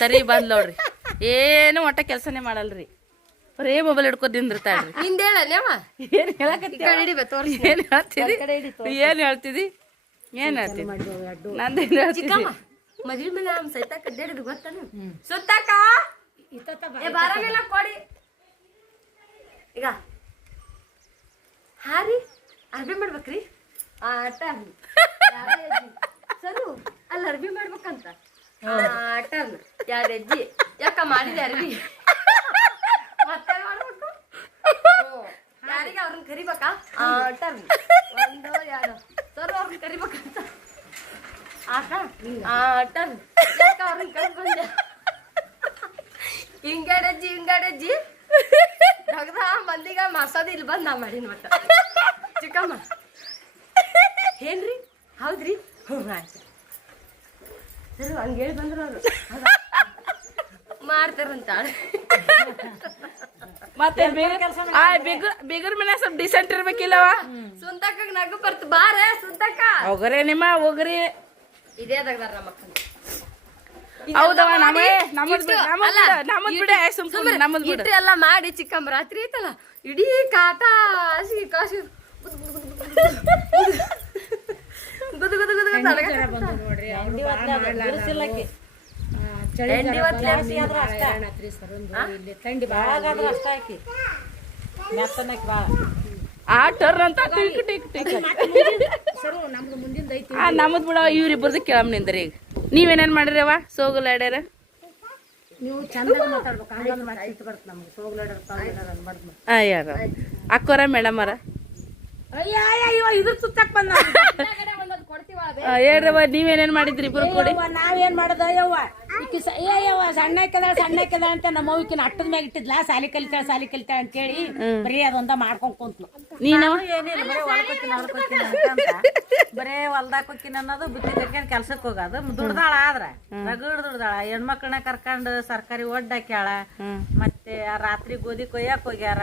ಸರಿ ಬಂದ್ ನೋಡ್ರಿ. ಏನು ಒಟ್ಟ ಕೆಲಸನೇ ಮಾಡಲ್ರಿ. ಬರೇ ಮೊಬೈಲ್ ಹಿಡ್ಕೊ ನಿಂದಿರ್ತಾಳ್ರಿ. ಏನ್ ಹೇಳಕತ್ತಿ ಏನ್ ಹೇಳ್ತಿದಿ? ಏನ್ ಹೇಳ್ತಿದಿ? ಏನ್ ಹೇಳ್ತಿದಿ? ನಂದೇನ್ ಹೇಳ್ತಿದಿ? ಮದ್ವಿ ಮೇಲೆ ನಮ್ ಸೈತಾಕ ಅಡ್ಡಾಡಿದ್ ಗೊತ್ತಾನು? ಸುತ್ತಾಕ? ಏ ಬರಂಗಿಲ್ಲ ಕೊಡಿ. ಈಗ ಹಾರಿ ರೀ ಅರ್ಬಿ ಮಾಡ್ಬೇಕ್ರಿ? ಆಟ ಸರು ಅಲ್ಲಿ ಅರ್ಬಿ ಮಾಡ್ಬೇಕಂತ. ಆಟ ಯಾರ ಅಜ್ಜಿ? ಯಾಕ ಮಾಡಿದೆ ಅರ್ಬಿ ಮತ್ತೆ ಮಾಡ್ಬೇಕು. ಯಾರಿಗೆ ಅವ್ರನ್ನ ಕರಿಬೇಕಾ? ಟರ್ನ್ ಒಂದು ಎರಡು ಸರ್ ಅವ್ರನ್ನ ಕರಿಬೇಕಂತ. ಆಟ ಟರ್ನ್ ಯಾಕ ಅವ್ರನ್ನ ಬಂದೆ ಹಿಂಗಾಡಜ್ಜಿ ಹಿಂಗಾಡಜ್ಜಿ ತೆಗ್ದ ಮಂದಿಗ ಮಸಾದ ಇಲ್ಲಿ ಬಂದ್ ನಾ ಮಾಡೀನಿ ಮತ್ತ. ಚಿಕ್ಕಮ್ಮ. ಏನ್ರಿ? ಹೌದ್ರಿ? ಹ್ಞೂ ಆಯ್ತು. ಸರಿ ಹಂಗೆ ಹೇಳಿ ಬಂದ್ರು ಅವರು ಮಾಡ್ತಾರಂತ ಮತ್ತೆ ಆ ಬಿಗರ್ ಮನೆ ಸ್ವಲ್ಪ ಡಿಸೆಂಟ್ ಇರ್ಬೇಕಿಲ್ಲವ ಸುಂತಕ್ಕ ನಗು ಬರ್ತು ಬಾರೆ ಸುಂತಕ್ಕ ಒಗರೆ ನಿಮ್ಮ ಒಗರಿ ಇದೇ ತಗದಾರ ನಮ್ಮ ಹೌದವ ನಮ್ಮದ್ ನಮ್ಮದ್ ಬಿಡ ನಮ್ಮದ್ ಬಿಡ ಇಟ್ಟು ಎಲ್ಲ ಮಾಡಿ ಚಿಕ್ಕಮ್ಮ ರಾತ್ರಿ ಐತಲ್ಲ ಇಡೀ ಕಾಟ ಹಸಿ ಕಾಶಿ ಗುದು ಗುದು ಗುದು ಗುದು ಅಲಗ ಎಂಡಿ ಹೊತ್ಲೆ ತಂಡಿ ಭಾಳ ಅಷ್ಟ ಹಾಕಿ ಮೆತ್ತನಕ್ಕೆ ಭಾಳ ಆ ಟರ್ನ್ ಅಂತ ಟಿಕ್ ಟಿಕ್ ಟಿಕ್ ಸರು ನಮ್ದು ಮುಂದಿಂದ ಐತಿ ಆ ನಮ್ಮದ್ ಬಿಡ ಇವ್ರಿಬ್ಬರದು ಕೇಳಮ್ ನಿಂದ್ರಿ ಈಗ. ನೀವೇನೇನ್ ಮಾಡಿರವ? ಸೋಗುಲ್ ಆಡ್ಯಾರ? ನೀವು ಚಂದ ಮಾತಾಡ್ಬೇಕು ಹಂಗಂದ್ರೆ ಮತ್ತೆ ಸಿಟ್ಟು ಬರುತ್ತೆ ನಮ್ಗೆ. ಸೋಗ್ಲಾಡರ್ ಪಾಗ್ಲಾಡರ್ ಅನ್ಬಾರ್ದು ಆ ಅಕ್ಕೋರ ಮೇಡಮರ? ಅಯ್ಯ ಅಯ್ಯ ಇವ ಇದ್ರ ಸುತ್ತಕ್ ಬಂದ. ಹೇಳ್ರವ ನೀವೇನೇನ್ ಮಾಡಿದ್ರಿ? ಇಬ್ರು ಕೂಡಿ. ನಾವೇನ್ ಮಾಡದ? ಯವ್ವ ಈಕಿ ಸ- ಸಣ್ಣ ಕೆದಾಳ ಸಣ್ಣ ಅಂತ ನಮ್ಮ ಅವ್ಕಿನ ಅಟ್ಟದ ಮ್ಯಾಗ ಇಟ್ಟಿದ್ಲ. ಸಾಲಿ ಕಲಿತಾಳ ಸಾಲಿ ಕಲಿತಾಳ ಅಂತೇಳಿ ಬರೀ ಅದೊಂದ ಮಾಡ್ಕೊಂಡ್ ಕುಂತ್ಲು. ನೀನು? ಏನಿಲ್ಲ ಬರೀ ಹೊಲ್ದಾಗ ಕೊಕ್ಕಿನ ಅನ್ನೋದು ಬುತ್ತಿ ತರ್ಕೊಂಡು ಕೆಲ್ಸಕ್ಕೆ ಹೋಗೋದು ದುಡ್ದಾಳ ಆದ್ರ. ರಗಡ್ ದುಡ್ದಾಳ. ಹೆಣ್ಮಕ್ಳನ್ನ ಕರ್ಕೊಂಡು ಸರ್ಕಾರಿ ಒಡ್ಡ ಹಾಕ್ಯಾಳ. ಮತ್ತೆ ಆ ರಾತ್ರಿ ಗೋಧಿ ಕೊಯ್ಯಾಕ್ ಹೋಗ್ಯಾರ.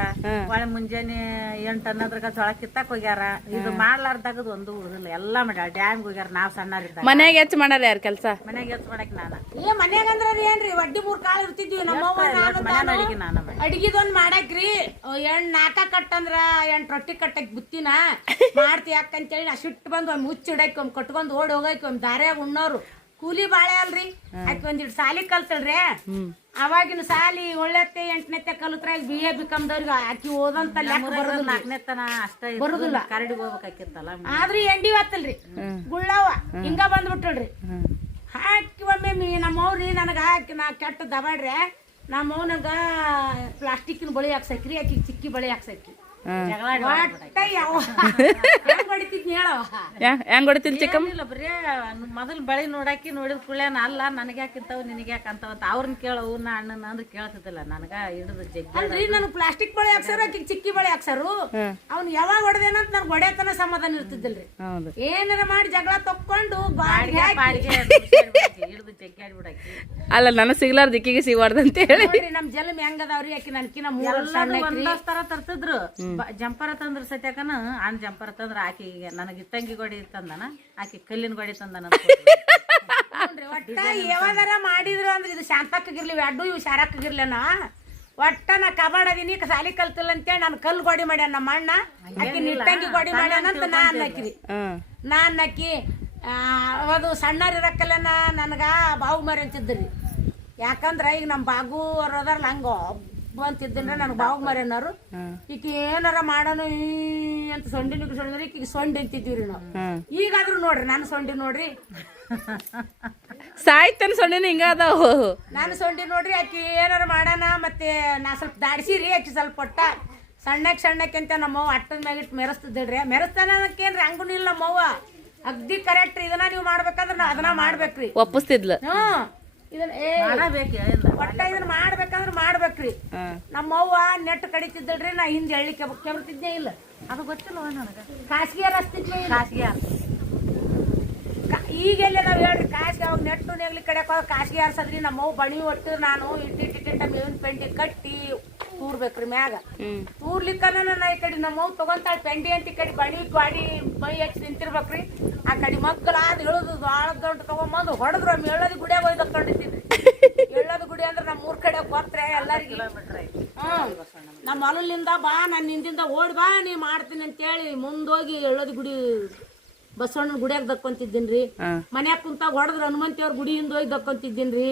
ಒಳ ಮುಂಜಾನೆ ಎಂಟು ಅನ್ನೋದ್ರಾಗ ಜೊಳ ಕಿತ್ತಾಕ್ ಹೋಗ್ಯಾರ. ಇದು ಮಾಡ್ಲಾರ್ದಾಗದು ಒಂದು ಉಳಿದಿಲ್ಲ ಎಲ್ಲಾ ಮಾಡ್ಯಾಳ. ಡ್ಯಾಮ್ಗೆ ಹೋಗ್ಯಾರ. ನಾವ್ ಸಣ್ಣ ಮನ್ಯಾಗ ಹೆಚ್ಚು ಮಾಡ್ಯಾರ ಯಾರ ಕೆಲ್ಸ? ಮನೆಗೆ ಹೆಚ್ಚು ಮಾಡಕ್ ನಾನು. ಮನ್ಯಾಗ ಅಂದ್ರ ಏನ್ರಿ? ಒಡ್ಡಿ ಮೂರ್ ಕಾಳು ಇರ್ತಿದ್ವಿ. ನಮ್ಮವ್ವ ನಾನು ಅಡಿಗೆದೊಂದ್ ಮಾಡಾಕ್ರಿ. ಎಣ್ ನಾಕ ಕಟ್ಟಂದ್ರ ಎಂಟ್ ರೊಟ್ಟಿ ಕಟ್ಟಕ್ ಬುತ್ತಿನ. ಮಾಡ್ತಿ ಯಾಕಂತೇಳಿ ನಾ ಸಿಟ್ಟು ಬಂದು ಒಮ್ಮೆ ಮುಚ್ಚಿ ಇಡಕ್ ಒಮ್ಮೆ ಕಟ್ಕೊಂಡ್ ಓಡ್ ಹೋಗಕ್ ಒಮ್ಮೆ ದಾರ್ಯಾಗ ಉಣ್ಣೋರು. ಕೂಲಿ ಬಾಳೆ ಅಲ್ರಿ. ಆಕಿ ಒಂದಿಟ್ಟು ಸಾಲಿ ಕಲ್ತಳ್ರಿ ಅವಾಗಿನ ಸಾಲಿ ಒಳ್ಳೆತ್ತೆ ಎಂಟನೇತ್ತೆ ಕಲತ್ರ ಇಲ್ಲಿ ಬಿ ಎ ಬಿ ಕಮ್ದವ್ರಿಗೆ ಆಕಿ ಓದಂತ ಬರೋದಿಲ್ಲ. ನಾಲ್ಕನೇ ತನ ಅಷ್ಟ ಬರುದಿಲ್ಲ. ಕರಡಿಗೆ ಹೋಗ್ಬೇಕಾಕಿತ್ತಲ್ಲ ಆದ್ರೂ ಎಂಡಿ ಹೊತ್ತಲ್ರಿ ಗುಳ್ಳವ ಹಿಂಗ ಬಂದ್ಬಿಟ್ಟಳ್ರಿ. ಹಾಕಿ ಒಮ್ಮೆ ಮೀ ನನಗೆ ನಾ ಕೆಟ್ಟ ದಬಾಡ್ರೆ ನಮ್ಮವ್ನಗ ಪ್ಲಾಸ್ಟಿಕ್ಕಿನ ಬಳಿ ಹಾಕ್ಸಕ್ರಿ ಆಕಿ ಚಿಕ್ಕಿ ಬಳಿ ಹಾಕ್ಸಕ್ರಿ. ಹೆಂಗ್ ಹೊಡಿತೀನಿ ಚಿಕ್ಕಮ್ಮ? ಬರೇ ಮೊದಲ್ ಬಳಿ ನೋಡಾಕಿ ನೋಡಿದ ಕುಳ್ಯಾನ ಅಲ್ಲ ನನಗೆ ಯಾಕಿಂತಾವ ಅಂತ ಯಾಕೆ ಅಂತವಂತ ಅವ್ರನ್ನ ಕೇಳವು ನಾ ಅಣ್ಣನ ಅಂದ್ರೆ ಕೇಳ್ತಿದ್ದಿಲ್ಲ. ನನಗ ಹಿಡಿದು ಜಗ್ಗಿ ಅಲ್ರಿ ನನಗ್ ಪ್ಲಾಸ್ಟಿಕ್ ಬಳಿ ಹಾಕ್ಸಾರ ಆಕಿ ಚಿಕ್ಕಿ ಬಳಿ ಹಾಕ್ಸಾರು. ಅವ್ನು ಯಾವಾಗ ಹೊಡೆದೇನಂತ ನನ್ ಹೊಡೆತನ ಸಮಾಧಾನ ಇರ್ತಿದ್ದಿಲ್ರಿ. ಹೌದು. ಏನಾರ ಮಾಡಿ ಜಗಳ ತಕ್ಕೊಂಡು ಬಾಡಿಗೆ ಹಿಡಿದು ಅಲ್ಲ ನನಗ್ ಸಿಗ್ಲಾರ ದಿಕ್ಕಿಗೆ ಸಿಗಬಾರ್ದು ಅಂತ ಹೇಳಿ. ನೋಡ್ರಿ ನಮ್ ಜಲಮ್ ಹೆಂಗದಾವ್ರಿ ಆಕಿ ನನ್ಕಿನ ಮೂರ್ ವರ್ಷ ತರ ತರ್ತಿದ್ರು ಜಂಪರ ತಂದ್ರ ಸತ್ಯಾಕನ ಆನ್ ಜಂಪರ ತಂದ್ರ ಆಕಿ ನನಗೆ ಇತ್ತಂಗಿ ಗೋಡಿ ತಂದನ ಆಕಿ ಕಲ್ಲಿನ ಗೋಡಿ ತಂದನ ನೋಡ್ರಿ, ಒಟ್ಟ ಯಾವದಾರ ಮಾಡಿದ್ರು ಅಂದ್ರೆ ಇದು ಶಾಂತಕ್ಕಿರ್ಲಿ ಅಡ್ಡು ಇವು ಶಾರಕ್ಕಿರ್ಲೇನ ಒಟ್ಟ ನಾ ಕಬಾಡ್ ಅದೀನಿ ಸಾಲಿ ಕಲ್ತಿಲ್ಲ ಅಂತೇಳಿ ನಾನು ಕಲ್ಲು ಗೋಡಿ ಮಾಡ್ಯಾನ ನಮ್ಮ ಅಣ್ಣ ಆಕಿ ನಿಟ್ಟಂಗಿ ಗೋಡಿ ಮಾಡ್ಯಾನ ಅಂತ ನಾ ಅನ್ನಕ್ಕಿರಿ ಹ್ಮ್. ನಾ ಅನ್ನಕ್ಕಿ ಅದು ಸಣ್ಣರ್ ನನಗೆ ನನಗ ಬಾವು ಮರಿ ಅಂತಿದ್ರಿ. ಯಾಕಂದ್ರೆ ಈಗ ನಮ್ಮ ಬಾಗು ಅವ್ರು ಅದಾರಲ್ಲ ಹಂಗ ಒಬ್ಬ ಅಂತಿದ್ದಂದ್ರೆ ನನಗೆ ಬಾವು ಮರಿ ಅನ್ನೋರು ಈಗ ಏನಾರ ಮಾಡೋಣ ಈ ಅಂತ ಸೊಂಡಿ ನಿಗ್ ಸೊಂಡಿ ಈಗ ಸೊಂಡಿ ಅಂತಿದ್ವಿ ರೀ ನಾವು ಈಗಾದ್ರೂ ನೋಡ್ರಿ ನಾನು ಸೊಂಡಿ ನೋಡ್ರಿ. ಸಾಯ್ತನ್ ಸೊಂಡಿನ ಹಿಂಗ ಅದಾವ. ನಾನು ಸೊಂಡಿ ನೋಡ್ರಿ ಆಕಿ ಏನಾರ ಮಾಡೋಣ ಮತ್ತೆ ನಾ ಸ್ವಲ್ಪ ದಾಡ್ಸಿರಿ ಆಕಿ ಸ್ವಲ್ಪ ಪಟ್ಟ ಸಣ್ಣಕ್ಕೆ ಸಣ್ಣಕ್ಕೆ ಅಂತ ನಮ್ಮವ್ವ ಅಟ್ಟದ ಮ್ಯಾಗಿಟ್ಟು ಮೆರೆಸ್ತಿದ್ದಳ್ರಿ ಮೆರೆಸ್ತಾನ ಅನ್ನಕ್ಕೇನ್ರಿ ಹಂಗೂ ಇಲ್ಲ ನಮ್ಮವ್ವ. ಅಗ್ದಿ ಕರೆಕ್ಟ್ ರೀ ಇದನ್ನ ನೀವು ಮಾಡ್ಬೇಕಂದ್ರೆ ನಾ ಅದನ್ನ ಮಾಡ್ಬೇಕ್ರಿ. ಒಪ್ಪಿಸ್ತಿದ್ಲ. ಹ್ಮ್ ಇದನ್ನ ಏ ಮಾಡಬೇಕು ಇಲ್ಲ ಒಟ್ಟ ಇದನ್ನ ಮಾಡ್ಬೇಕಂದ್ರೆ ಮಾಡ್ಬೇಕ್ರಿ. ನಮ್ಮವ್ವ ನೆಟ್ ಕಡಿತಿದ್ದಳ್ರಿ ನಾ ಹಿಂದೆ ಎಳ್ಳಿ ಕೆಬ ಕೆಬರ್ತಿದ್ನೇ ಇಲ್ಲ. ಅದು ಗೊತ್ತಿಲ್ಲ ನನಗೆ. ಖಾಸಗಿ ರಸ್ತಿದ್ನೇ ಖಾಸಗಿ ಕಾ- ಈಗೆಲ್ಲ ನಾವ್ ಹೇಳ್ರಿ ಖಾಸಗಿ ಅವಾಗ ನೆಟ್ಟು ನೆಗ್ಲಿ ಕಡೆ ಖಾಸಗಿ ಆರ್ಸದ್ರಿ ನಮ್ಮವ್ ಬಣಿ ಒಟ್ಟು ನಾನು ಇಟ್ಟಿಟ್ಟಿಟ್ಟ ಮೇವಿನ ಪೆಂಡಿ ಕಟ್ಟಿ ತೂರ್ಬೇಕ್ರಿ ಮ್ಯಾಗ. ತೂರ್ಲಿಕ್ಕನ ನಾ ಈ ಕಡೆ ನಮ್ಮ ತಗೊಂತಾಳ ಪೆಂಡಿ ಅಂತ ಈ ಕಡೆ ಬಣಿ ಬಾಡಿ ಮೈ ಹಚ್ಚಿ ನಿಂತಿರ್ಬೇಕ್ರಿ. ಆ ಕಡೆ ಮಕ್ಕಳ ಅದ್ ಇಳಿದು ಆಳದ ಗಂಟು ತಗೊಂಬಂದು ಹೊಡೆದ್ರು ಗುಡಿ ಗುಡಿಯಾಗ ಒಯ್ದು ಕಂಡಿದ್ದೀನಿ ಕಡೆ ಬರ್ತ್ರೆ ಎಲ್ಲರಿಗೆ. ನಮ್ಮ ಹೊಲಲಿಂದ ಬಾ ನನ್ನ ಹಿಂದಿಂದ ಓಡ್ ಬಾ ನೀ ಮಾಡ್ತೀನಿ ಅಂತೇಳಿ ಮುಂದೋಗಿ ಎಳ್ಳದ ಗುಡಿ ಬಸವಣ್ಣನ ಗುಡಿಯಾಗ ದಕ್ಕೊಂತಿದ್ದೀನಿ ರೀ ಹಾಂ. ಮನ್ಯಾಗ ಕುಂತಾಗ ಹೊಡೆದ್ರ ಹನುಮಂತಿ ಅವ್ರ ಗುಡಿಯಿಂದ ಹೋಗಿ ದಕ್ಕೊಂತಿದ್ದೀನಿ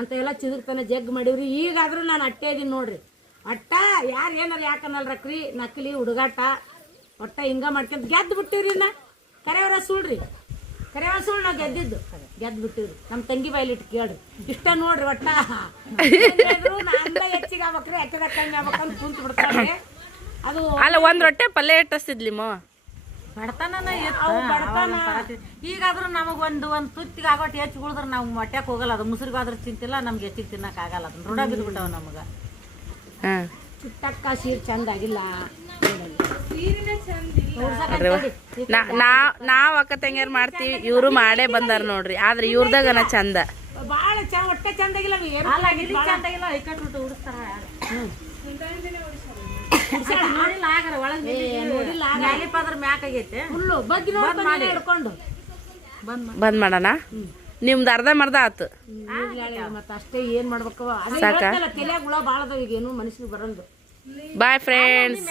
ಅಂತ ಎಲ್ಲಾ ಚಿದರ್ತನ ಜಗ್ ಮಾಡಿವ್ರಿ. ಈಗಾದ್ರೂ ನಾನು ಅಟ್ಟೆ ಇದೀನಿ ನೋಡ್ರಿ. ಅಟ್ಟ ಯಾರು ಏನಾರ ಯಾಕನ್ನಲ್ರಕ್ರಿ ನಕಲಿ ಹುಡುಗಾಟ. ಒಟ್ಟ ಹಿಂಗ ಮಾಡ್ಕೊಂತ ಗೆದ್ದು ಬಿಟ್ಟಿವ್ರಿ ನಾ ಕರೆಯವರ ಸುಳ್ರಿ. ಕರೆಯವ ಸುಳ್ಳು ನಾವು ಗೆದ್ದಿದ್ದು. ಗೆದ್ದು ಬಿಟ್ಟಿವ್ರಿ. ನಮ್ಮ ತಂಗಿ ಬಾಯ್ಲಿಟ್ಟು ಕೇಳ್ರಿ. ಇಷ್ಟ ನೋಡ್ರಿ ಒಟ್ಟ. ಹೆಚ್ಚಿಗೆ ಆಗ್ಬೇಕ್ರಿ ಹೆಚ್ಚಿಗೆ ಕಮ್ಮಿ ಆಗ್ಬೇಕಂತ ಕುಂತ ಬಿಡ್ತಾರೆ ಅದು ಅಲ್ಲ ಒಂದ್ ರೊಟ್ಟೆ ಪಲ್ಯ ಇಟ್ಟಿಸ್ತಿದ್ಲಿ ಮೋ ಬಡತನನ ಬಡತನ. ಪರಸ್ಥಿತಿ. ಈಗಾದ್ರೂ ನಮಗ್ ಒಂದು ಒಂದ್ ತುತ್ತಿಗೆ ಆಗೋಟ್ ಹೆಚ್ಚು ಉಳಿದ್ರೆ ನಾವು ಮೊಟ್ಟೆಕ್ ಹೋಗಲ್ಲ. ಅದು ಮುಸುರಿಗಾದ್ರೂ ತಿಂತಿಲ್ಲ ನಮ್ಗೆ ಹೆಚ್ಚಿಗೆ ತಿನ್ನಕ್ ಆಗಲ್ಲ. ಅದನ್ನ ರೂಢ ಬಿದ್ಬಿಟ್ಟವ ನಮಗ. ಹಾಂ. ಚಿಟ್ಟಕ್ಕ ಸೀರೆ ಚಂದ ಆಗಿಲ್ಲ. ನಾ ನಾ- ನಾವ್ ಅಕ್ಕ ತಂಗಿಯರ್ ಮಾಡ್ತೀವಿ ಇವರು ಮಾಡೇ ಬಂದಾರ ನೋಡ್ರಿ. ಆದ್ರೆ ಇವ್ರದಾಗನ ಚಂದ. ಭಾಳ ಚ ಒಟ್ಟೆ ಚಂದ ಆಗಿಲ್ಲ ಅವಿ. ಏನು ಅಲ್ಲ ಇಲ್ಲಿ ಚಂದಾಗಿಲ್ಲ ಇಕ್ಕಟ್ಟು ಬಿಟ್ಟು ಉಡಿಸ್ತಾರ ನೋಡಿಲ್ಲ ಆಗರ ಒಳಗ್ ನೋಡಿಲ್ಲ ಮ್ಯಾಲಿ ಪದ್ರ ಮ್ಯಾಕ್ ಆಗೈತೆ. ಫುಲ್ಲು ಬಗ್ಗೆ ನೋಡಿ ಹಿಡ್ಕೊಂಡು ಬಂದ್ ಮಾಡೋಣ? ನಿಮ್ದು ಅರ್ಧ ಮರ್ದ ಆತು. ಮತ್ತೆ ಅಷ್ಟೇ ಏನ್ ಮಾಡ್ಬೇಕು ಹೇಳ್ತಲ್ಲ ತಲ್ಯಾಗ ಹುಳ ಭಾಳ ಅದಾವ ಈಗ ಏನು ಮನುಷ್ಯನಿಗೆ ಬರೋದು. Bye friends